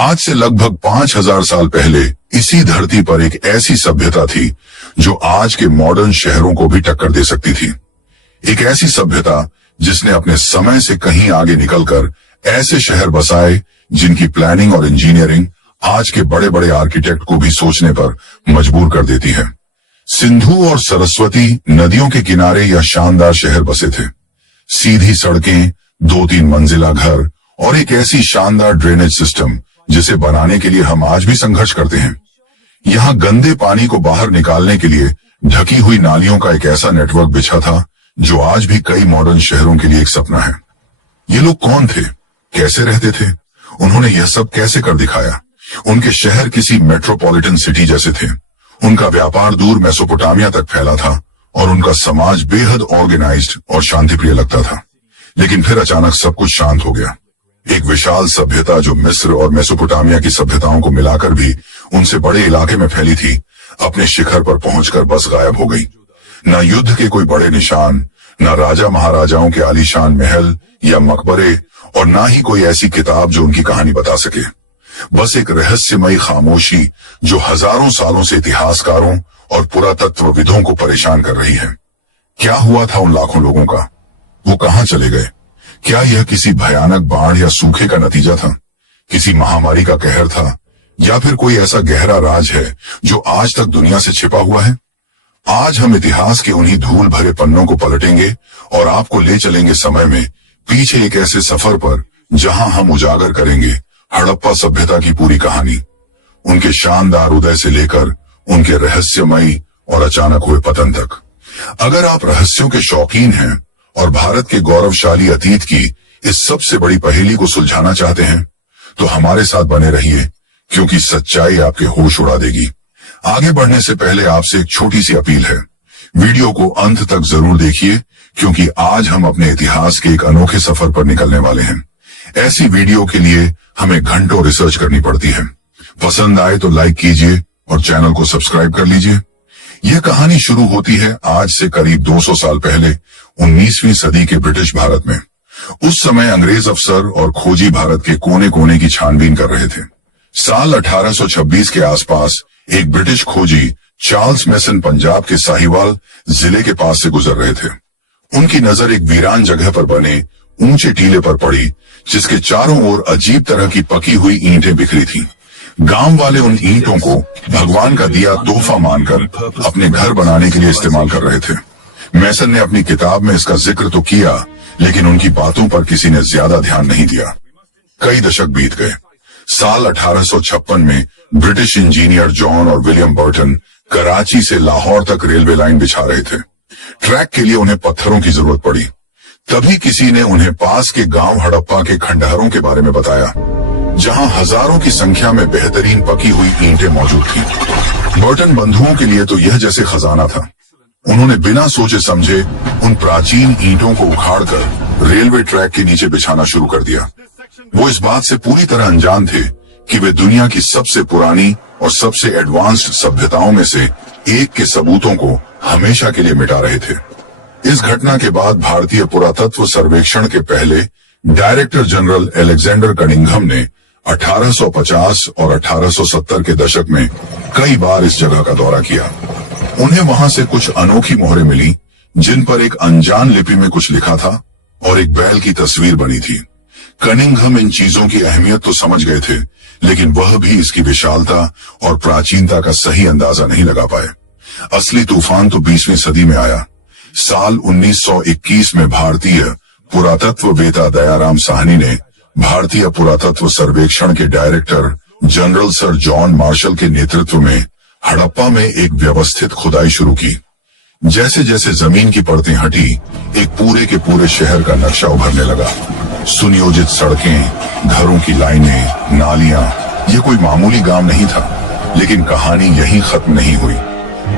आज से लगभग 5000 साल पहले इसी धरती पर एक ऐसी सभ्यता थी जो आज के मॉडर्न शहरों को भी टक्कर दे सकती थी। एक ऐसी सभ्यता जिसने अपने समय से कहीं आगे निकलकर ऐसे शहर बसाए जिनकी प्लानिंग और इंजीनियरिंग आज के बड़े बड़े आर्किटेक्ट को भी सोचने पर मजबूर कर देती है। सिंधु और सरस्वती नदियों के किनारे यह शानदार शहर बसे थे। सीधी सड़कें, 2-3 मंजिला घर और एक ऐसी शानदार ड्रेनेज सिस्टम जिसे बनाने के लिए हम आज भी संघर्ष करते हैं। यहाँ गंदे पानी को बाहर निकालने के लिए ढकी हुई नालियों का एक ऐसा नेटवर्क बिछा था जो आज भी कई मॉडर्न शहरों के लिए एक सपना है। ये लोग कौन थे, कैसे रहते थे, उन्होंने यह सब कैसे कर दिखाया? उनके शहर किसी मेट्रोपॉलिटन सिटी जैसे थे। उनका व्यापार दूर मेसोपोटामिया तक फैला था और उनका समाज बेहद ऑर्गेनाइज्ड और शांतिप्रिय लगता था। लेकिन फिर अचानक सब कुछ शांत हो गया। एक विशाल सभ्यता जो मिस्र और मेसोपोटामिया की सभ्यताओं को मिलाकर भी उनसे बड़े इलाके में फैली थी, अपने शिखर पर पहुंचकर बस गायब हो गई। न युद्ध के कोई बड़े निशान, न राजा महाराजाओं के आलीशान महल या मकबरे, और न ही कोई ऐसी किताब जो उनकी कहानी बता सके। बस एक रहस्यमयी खामोशी जो हजारों सालों से इतिहासकारों और पुरातत्वविदों को परेशान कर रही है। क्या हुआ था उन लाखों लोगों का? वो कहां चले गए? क्या यह किसी भयानक बाढ़ या सूखे का नतीजा था, किसी महामारी का कहर था, या फिर कोई ऐसा गहरा राज है जो आज तक दुनिया से छिपा हुआ है? आज हम इतिहास के उन्हीं धूल भरे पन्नों को पलटेंगे और आपको ले चलेंगे समय में पीछे एक ऐसे सफर पर जहां हम उजागर करेंगे हड़प्पा सभ्यता की पूरी कहानी, उनके शानदार उदय से लेकर उनके रहस्यमयी और अचानक हुए पतन तक। अगर आप रहस्यों के शौकीन हैं और भारत के गौरवशाली अतीत की इस सबसे बड़ी पहेली को सुलझाना चाहते हैं तो हमारे साथ बने रहिए, क्योंकि सच्चाई आपके होश उड़ा देगी। आगे बढ़ने से पहले आपसे एक छोटी सी अपील है, वीडियो को अंत तक जरूर देखिए, क्योंकि आज हम अपने इतिहास के एक अनोखे सफर पर निकलने वाले हैं। ऐसी वीडियो के लिए हमें घंटों रिसर्च करनी पड़ती है। पसंद आए तो लाइक कीजिए और चैनल को सब्सक्राइब कर लीजिए। यह कहानी शुरू होती है आज से करीब 200 साल पहले 19वीं सदी के ब्रिटिश भारत में। उस समय अंग्रेज अफसर और खोजी भारत के कोने कोने की छानबीन कर रहे थे। साल 1826 के आसपास एक ब्रिटिश खोजी चार्ल्स मेसन पंजाब के साहिवाल जिले के पास से गुजर रहे थे। उनकी नजर एक वीरान जगह पर बने ऊंचे टीले पर पड़ी जिसके चारों ओर अजीब तरह की पकी हुई ईंटें बिखरी थीं। गांव वाले उन ईंटों को भगवान का दिया तोहफा मानकर अपने घर बनाने के लिए इस्तेमाल कर रहे थे। मेसन ने अपनी किताब में इसका जिक्र तो किया, लेकिन उनकी बातों पर किसी ने ज्यादा ध्यान नहीं दिया। कई दशक बीत गए। साल 1856 में ब्रिटिश इंजीनियर जॉन और विलियम बर्टन कराची से लाहौर तक रेलवे लाइन बिछा रहे थे। ट्रैक के लिए उन्हें पत्थरों की जरूरत पड़ी। तभी किसी ने उन्हें पास के गांव हड़प्पा के खंडहरों के बारे में बताया, जहां हजारों की संख्या में बेहतरीन पकी हुई ईंटें मौजूद थीं। बर्टन बंधुओं के लिए तो यह जैसे खजाना था। उन्होंने बिना सोचे समझे उन प्राचीन ईंटों को उखाड़कर रेलवे ट्रैक के नीचे बिछाना शुरू कर दिया। वो इस बात से पूरी तरह अनजान थे कि वे दुनिया की सबसे पुरानी और सबसे एडवांस्ड सभ्यताओं में से एक के सबूतों को हमेशा के लिए मिटा रहे थे। इस घटना के बाद भारतीय पुरातत्व सर्वेक्षण के पहले डायरेक्टर जनरल अलेक्जेंडर कनिंघम ने 1850 और 1870 के दशक में कई बार इस जगह का दौरा किया। उन्हें वहां से कुछ अनोखी मोहरें मिली जिन पर एक अनजान लिपि में कुछ लिखा था और एक बैल की तस्वीर बनी थी। कनिंघम इन चीजों की अहमियत तो समझ गए थे, लेकिन वह भी इसकी विशालता और प्राचीनता का सही अंदाजा नहीं लगा पाए। असली तूफान तो 20वीं सदी में आया। साल 1921 में भारतीय पुरातत्ववेत्ता दयाराम साहनी ने भारतीय पुरातत्व सर्वेक्षण के director general sir John Marshall के नेतृत्व में हड़प्पा में एक व्यवस्थित खुदाई शुरू की। जैसे जैसे जमीन की परतें हटी, एक पूरे के पूरे शहर का नक्शा उभरने लगा। सुनियोजित सड़कें, घरों की लाइनें, नालियां। ये कोई मामूली गांव नहीं था, लेकिन कहानी यहीं खत्म नहीं हुई।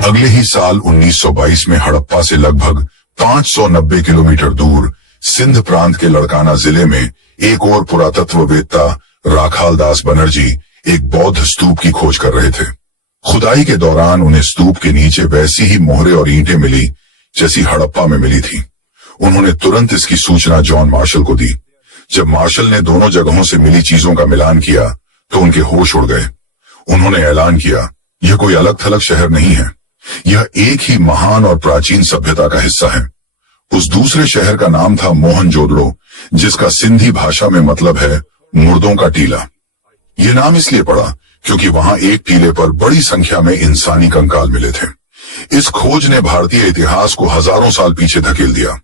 अगले ही साल 1922 में हड़प्पा से लगभग 590 किलोमीटर दूर सिंध प्रांत के लड़काना जिले में एक और पुरातत्ववेत्ता राखाल दास बनर्जी एक बौद्ध स्तूप की खोज कर रहे थे। खुदाई के दौरान उन्हें स्तूप के नीचे वैसी ही मोहरें और ईंटें मिली जैसी हड़प्पा में मिली थी। उन्होंने तुरंत इसकी सूचना जॉन मार्शल को दी। जब मार्शल ने दोनों जगहों से मिली चीजों का मिलान किया तो उनके होश उड़ गए। उन्होंने ऐलान किया, यह कोई अलग थलग शहर नहीं है, यह एक ही महान और प्राचीन सभ्यता का हिस्सा है। उस दूसरे शहर का नाम था मोहनजोदड़ो, जिसका सिंधी भाषा में मतलब है मुर्दों का टीला। यह नाम इसलिए पड़ा क्योंकि वहां एक टीले पर बड़ी संख्या में इंसानी कंकाल मिले थे। इस खोज ने भारतीय इतिहास को हजारों साल पीछे धकेल दिया।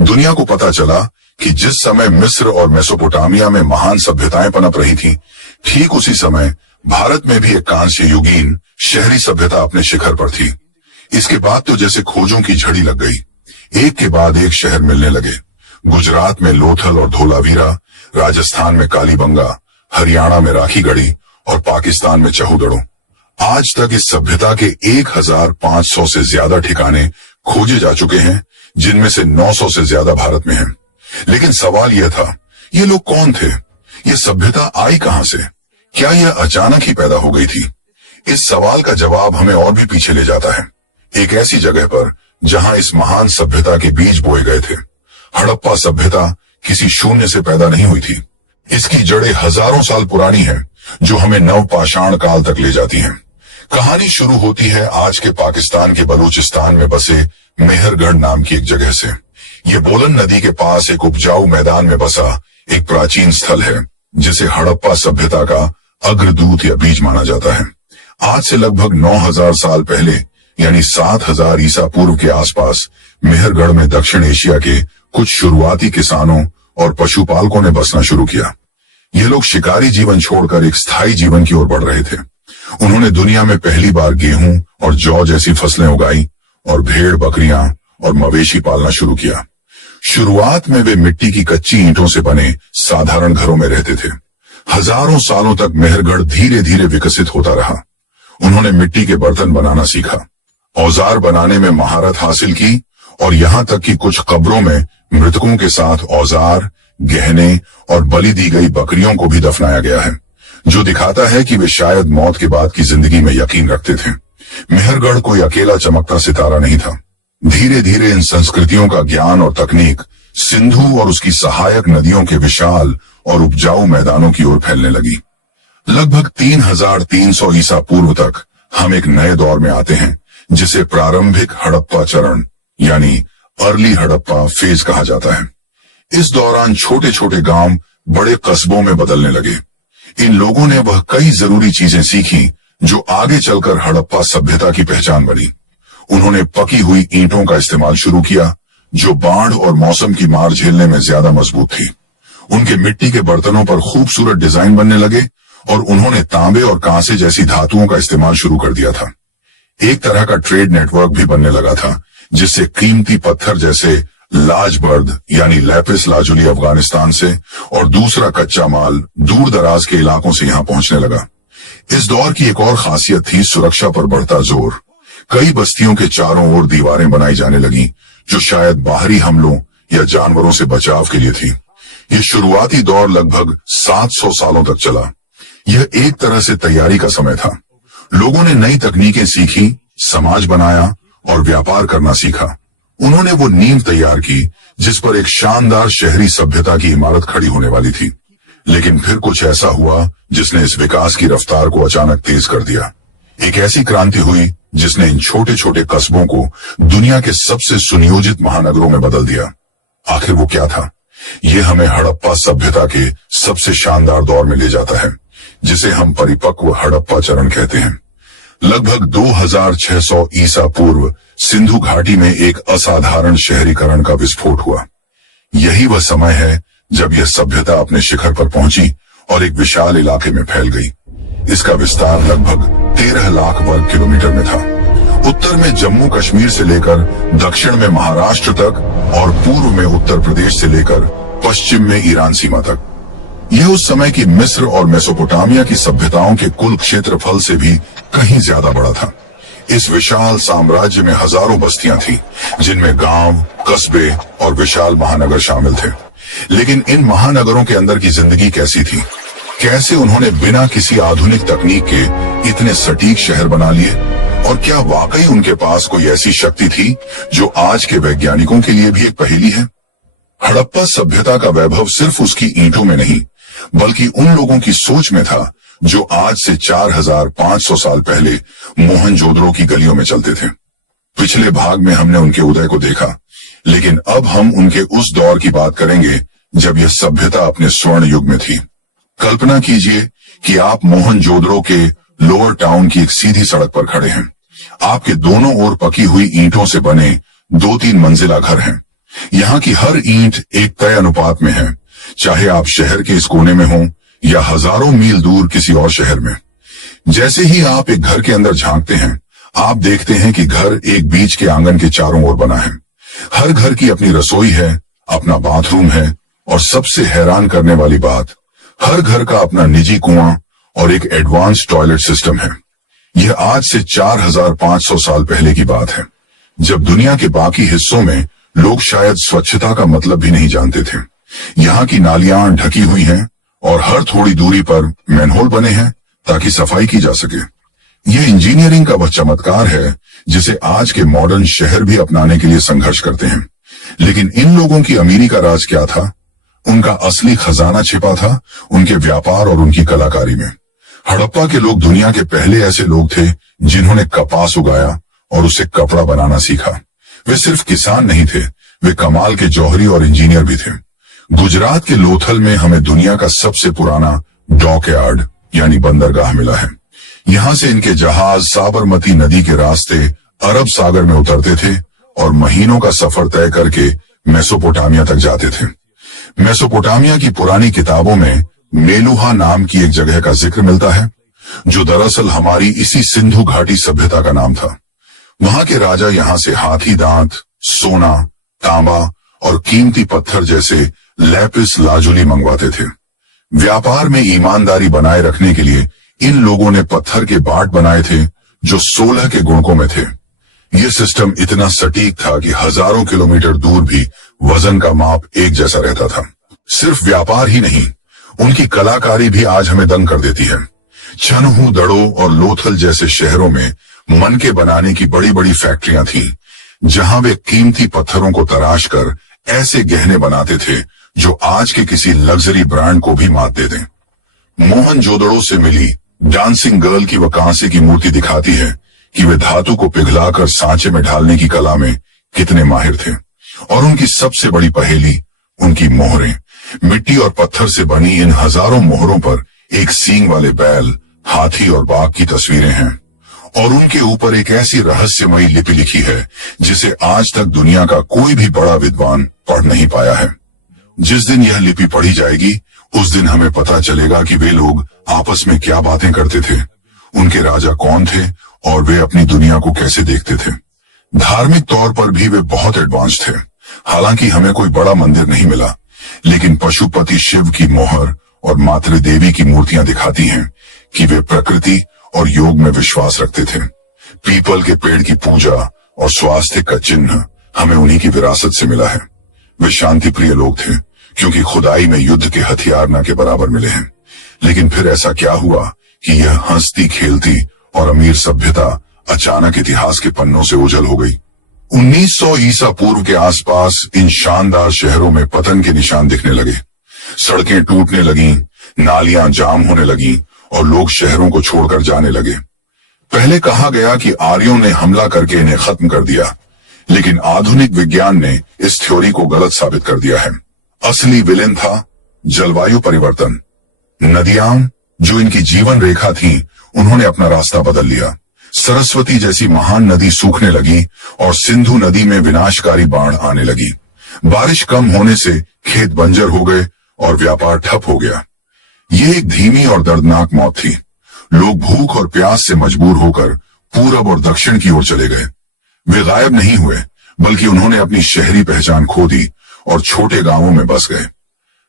दुनिया को पता चला कि जिस समय मिस्र और मेसोपोटामिया में महान सभ्यताएं पनप रही थीं, ठीक उसी समय भारत में भी एक कांस्य युगीन शहरी सभ्यता अपने शिखर पर थी। इसके बाद तो जैसे खोजों की झड़ी लग गई, एक के बाद एक शहर मिलने लगे। गुजरात में लोथल और धोलावीरा, राजस्थान में कालीबंगा, हरियाणा में राखीगढ़ी और पाकिस्तान में चहुदड़ो। आज तक इस सभ्यता के 1500 से ज्यादा ठिकाने खोजे जा चुके हैं, जिनमें से 900 से ज्यादा भारत में हैं। लेकिन सवाल यह था, ये लोग कौन थे? ये सभ्यता आई कहां से? क्या यह अचानक ही पैदा हो गई थी? इस सवाल का जवाब हमें और भी पीछे ले जाता है, एक ऐसी जगह पर जहां इस महान सभ्यता के बीज बोए गए थे। हड़प्पा सभ्यता किसी शून्य से पैदा नहीं हुई थी। इसकी जड़ें हजारों साल पुरानी हैं, जो हमें नवपाषाण काल तक ले जाती हैं। कहानी शुरू होती है आज के पाकिस्तान के बलूचिस्तान में बसे मेहरगढ़ नाम की एक जगह से। ये बोलन नदी के पास एक उपजाऊ मैदान में बसा एक प्राचीन स्थल है, जिसे हड़प्पा सभ्यता का अग्रदूत या बीज माना जाता है। आज से लगभग 9000 साल पहले, यानी 7000 ईसा पूर्व के आसपास मेहरगढ़ में दक्षिण एशिया के कुछ शुरुआती किसानों और पशुपालकों ने बसना शुरू किया। ये लोग शिकारी जीवन छोड़कर एक स्थायी जीवन की ओर बढ़ रहे थे। उन्होंने दुनिया में पहली बार गेहूं और जौ जैसी फसलें उगाई और भेड़, बकरियां और मवेशी पालना शुरू किया। शुरुआत में वे मिट्टी की कच्ची ईंटों से बने साधारण घरों में रहते थे। हजारों सालों तक मेहरगढ़ धीरे धीरे विकसित होता रहा। उन्होंने मिट्टी के बर्तन बनाना सीखा, औजार बनाने में महारत हासिल की और यहां तक कि कुछ कब्रों में मृतकों के साथ औजार, गहने और बलि दी गई बकरियों को भी दफनाया गया है, जो दिखाता है कि वे शायद मौत के बाद की जिंदगी में यकीन रखते थे। मेहरगढ़ कोई अकेला चमकता सितारा नहीं था। धीरे धीरे इन संस्कृतियों का ज्ञान और तकनीक सिंधु और उसकी सहायक नदियों के विशाल और उपजाऊ मैदानों की ओर फैलने लगी। लगभग 3300 ईसा पूर्व तक हम एक नए दौर में आते हैं, जिसे प्रारंभिक हड़प्पा चरण यानी अर्ली हड़प्पा फेज कहा जाता है। इस दौरान छोटे छोटे गांव बड़े कस्बों में बदलने लगे। इन लोगों ने वह कई जरूरी चीजें सीखी जो आगे चलकर हड़प्पा सभ्यता की पहचान बनी। उन्होंने पकी हुई ईंटों का इस्तेमाल शुरू किया, जो बाढ़ और मौसम की मार झेलने में ज्यादा मजबूत थी। उनके मिट्टी के बर्तनों पर खूबसूरत डिजाइन बनने लगे और उन्होंने तांबे और कांसे जैसी धातुओं का इस्तेमाल शुरू कर दिया था। एक तरह का ट्रेड नेटवर्क भी बनने लगा था, जिससे कीमती पत्थर जैसे लाजबर्द यानी लैपिस लाजुली अफगानिस्तान से और दूसरा कच्चा माल दूर दराज के इलाकों से यहां पहुंचने लगा। इस दौर की एक और खासियत थी सुरक्षा पर बढ़ता जोर। कई बस्तियों के चारों ओर दीवारें बनाई जाने लगी, जो शायद बाहरी हमलों या जानवरों से बचाव के लिए थी। यह शुरुआती दौर लगभग 700 सालों तक चला। यह एक तरह से तैयारी का समय था। लोगों ने नई तकनीकें सीखी, समाज बनाया और व्यापार करना सीखा। उन्होंने वो नींव तैयार की जिस पर एक शानदार शहरी सभ्यता की इमारत खड़ी होने वाली थी। लेकिन फिर कुछ ऐसा हुआ जिसने इस विकास की रफ्तार को अचानक तेज कर दिया। एक ऐसी क्रांति हुई जिसने इन छोटे छोटे कस्बों को दुनिया के सबसे सुनियोजित महानगरों में बदल दिया। आखिर वो क्या था? ये हमें हड़प्पा सभ्यता के सबसे शानदार दौर में ले जाता है, जिसे हम परिपक्व हड़प्पा चरण कहते हैं। लगभग 2600 ईसा पूर्व सिंधु घाटी में एक असाधारण शहरीकरण का विस्फोट हुआ। यही वह समय है जब यह सभ्यता अपने शिखर पर पहुंची और एक विशाल इलाके में फैल गई। इसका विस्तार लगभग 13 लाख वर्ग किलोमीटर में था। उत्तर में जम्मू कश्मीर से लेकर दक्षिण में महाराष्ट्र तक और पूर्व में उत्तर प्रदेश से लेकर पश्चिम में ईरान सीमा तक। यह उस समय की मिस्र और मेसोपोटामिया की सभ्यताओं के कुल क्षेत्रफल से भी कहीं ज्यादा बड़ा था। इस विशाल साम्राज्य में हजारों बस्तियां थीं, जिनमें गांव, कस्बे और विशाल महानगर शामिल थे। लेकिन इन महानगरों के अंदर की जिंदगी कैसी थी? कैसे उन्होंने बिना किसी आधुनिक तकनीक के इतने सटीक शहर बना लिए? और क्या वाकई उनके पास कोई ऐसी शक्ति थी जो आज के वैज्ञानिकों के लिए भी एक पहेली है? हड़प्पा सभ्यता का वैभव सिर्फ उसकी ईंटों में नहीं, बल्कि उन लोगों की सोच में था जो आज से 4500 साल पहले मोहनजोदड़ो की गलियों में चलते थे। पिछले भाग में हमने उनके उदय को देखा, लेकिन अब हम उनके उस दौर की बात करेंगे जब यह सभ्यता अपने स्वर्ण युग में थी। कल्पना कीजिए कि आप मोहनजोदड़ो के लोअर टाउन की एक सीधी सड़क पर खड़े हैं। आपके दोनों ओर पकी हुई ईंटों से बने 2-3 मंजिला घर हैं। यहाँ की हर ईंट एक तय अनुपात में है, चाहे आप शहर के इस कोने में हो या हजारों मील दूर किसी और शहर में। जैसे ही आप एक घर के अंदर झांकते हैं, आप देखते हैं कि घर एक बीच के आंगन के चारों ओर बना है। हर घर की अपनी रसोई है, अपना बाथरूम है, और सबसे हैरान करने वाली बात, हर घर का अपना निजी कुआं और एक एडवांस टॉयलेट सिस्टम है। यह आज से 4500 साल पहले की बात है, जब दुनिया के बाकी हिस्सों में लोग शायद स्वच्छता का मतलब भी नहीं जानते थे। यहाँ की नालियां ढकी हुई हैं और हर थोड़ी दूरी पर मैनहोल बने हैं ताकि सफाई की जा सके। यह इंजीनियरिंग का वह चमत्कार है जिसे आज के मॉडर्न शहर भी अपनाने के लिए संघर्ष करते हैं। लेकिन इन लोगों की अमीरी का राज क्या था? उनका असली खजाना छिपा था उनके व्यापार और उनकी कलाकारी में। हड़प्पा के लोग दुनिया के पहले ऐसे लोग थे जिन्होंने कपास उगाया और उसे कपड़ा बनाना सीखा। वे सिर्फ किसान नहीं थे, वे कमाल के जौहरी और इंजीनियर भी थे। गुजरात के लोथल में हमें दुनिया का सबसे पुराना डॉकयार्ड यानी बंदरगाह मिला है। यहाँ से इनके जहाज साबरमती नदी के रास्ते अरब सागर में उतरते थे और महीनों का सफर तय करके मेसोपोटामिया तक जाते थे। मेसोपोटामिया की पुरानी किताबों में मेलुहा नाम की एक जगह का जिक्र मिलता है, जो दरअसल हमारी इसी सिंधु घाटी सभ्यता का नाम था। वहां के राजा यहाँ से हाथी दांत, सोना, तांबा और कीमती पत्थर जैसे लैपिस लाजुली मंगवाते थे। व्यापार में ईमानदारी बनाए रखने के लिए इन लोगों ने पत्थर के बाट बनाए थे जो 16 के गुणकों में थे। यह सिस्टम इतना सटीक था कि हजारों किलोमीटर दूर भी वजन का माप एक जैसा रहता था। सिर्फ व्यापार ही नहीं, उनकी कलाकारी भी आज हमें दंग कर देती है। छनहू, दड़ो और लोथल जैसे शहरों में मनके बनाने की बड़ी बड़ी फैक्ट्रियां थीं, जहां वे कीमती पत्थरों को तराश कर ऐसे गहने बनाते थे जो आज के किसी लग्जरी ब्रांड को भी मात दे दें। मोहनजोदड़ो से मिली डांसिंग गर्ल की वह कांसे की मूर्ति दिखाती है कि वे धातु को पिघलाकर सांचे में ढालने की कला में कितने माहिर थे। और उनकी सबसे बड़ी पहेली उनकी मोहरें। मिट्टी और पत्थर से बनी इन हजारों मोहरों पर एक सींग वाले बैल, हाथी और बाघ की तस्वीरें हैं, और उनके ऊपर एक ऐसी रहस्यमयी लिपि लिखी है जिसे आज तक दुनिया का कोई भी बड़ा विद्वान पढ़ नहीं पाया है। जिस दिन यह लिपि पढ़ी जाएगी, उस दिन हमें पता चलेगा कि वे लोग आपस में क्या बातें करते थे, उनके राजा कौन थे और वे अपनी दुनिया को कैसे देखते थे। धार्मिक तौर पर भी वे बहुत एडवांस थे। हालांकि हमें कोई बड़ा मंदिर नहीं मिला, लेकिन पशुपति शिव की मोहर और मातृ देवी की मूर्तियां दिखाती हैं कि वे प्रकृति और योग में विश्वास रखते थे। पीपल के पेड़ की पूजा और स्वास्थ्य का चिन्ह हमें उन्हीं की विरासत से मिला है। वे शांति प्रिय लोग थे, क्योंकि खुदाई में युद्ध के हथियार न के बराबर मिले हैं। लेकिन फिर ऐसा क्या हुआ कि यह हंसती खेलती और अमीर सभ्यता अचानक इतिहास के पन्नों से ओझल हो गई। 1900 ईसा पूर्व के आसपास इन शानदार शहरों में पतन के निशान दिखने लगे। सड़कें टूटने लगीं, नालियां जाम होने लगीं और लोग शहरों को छोड़कर जाने लगे। पहले कहा गया कि आर्यों ने हमला करके इन्हें खत्म कर दिया, लेकिन आधुनिक विज्ञान ने इस थ्योरी को गलत साबित कर दिया है। असली विलेन था जलवायु परिवर्तन। नदियां जो इनकी जीवन रेखा थी, उन्होंने अपना रास्ता बदल लिया। सरस्वती जैसी महान नदी सूखने लगी और सिंधु नदी में विनाशकारी बाढ़ आने लगी। बारिश कम होने से खेत बंजर हो गए और व्यापार ठप हो गया। यह एक धीमी और दर्दनाक मौत थी। लोग भूख और प्यास से मजबूर होकर पूरब और दक्षिण की ओर चले गए। वे गायब नहीं हुए, बल्कि उन्होंने अपनी शहरी पहचान खो दी और छोटे गांवों में बस गए।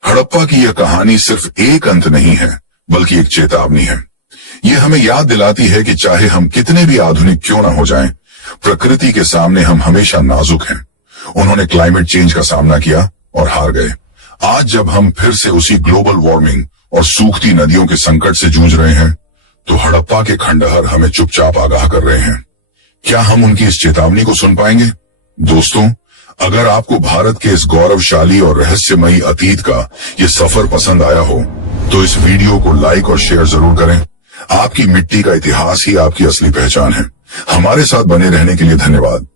हड़प्पा की यह कहानी सिर्फ एक अंत नहीं है, बल्कि एक चेतावनी है। यह हमें याद दिलाती है कि चाहे हम कितने भी आधुनिक क्यों ना हो जाएं, प्रकृति के सामने हम हमेशा नाजुक हैं। उन्होंने क्लाइमेट चेंज का सामना किया और हार गए। आज जब हम फिर से उसी ग्लोबल वार्मिंग और सूखती नदियों के संकट से जूझ रहे हैं, तो हड़प्पा के खंडहर हमें चुपचाप आगाह कर रहे हैं। क्या हम उनकी इस चेतावनी को सुन पाएंगे? दोस्तों, अगर आपको भारत के इस गौरवशाली और रहस्यमयी अतीत का ये सफर पसंद आया हो, तो इस वीडियो को लाइक और शेयर जरूर करें। आपकी मिट्टी का इतिहास ही आपकी असली पहचान है। हमारे साथ बने रहने के लिए धन्यवाद।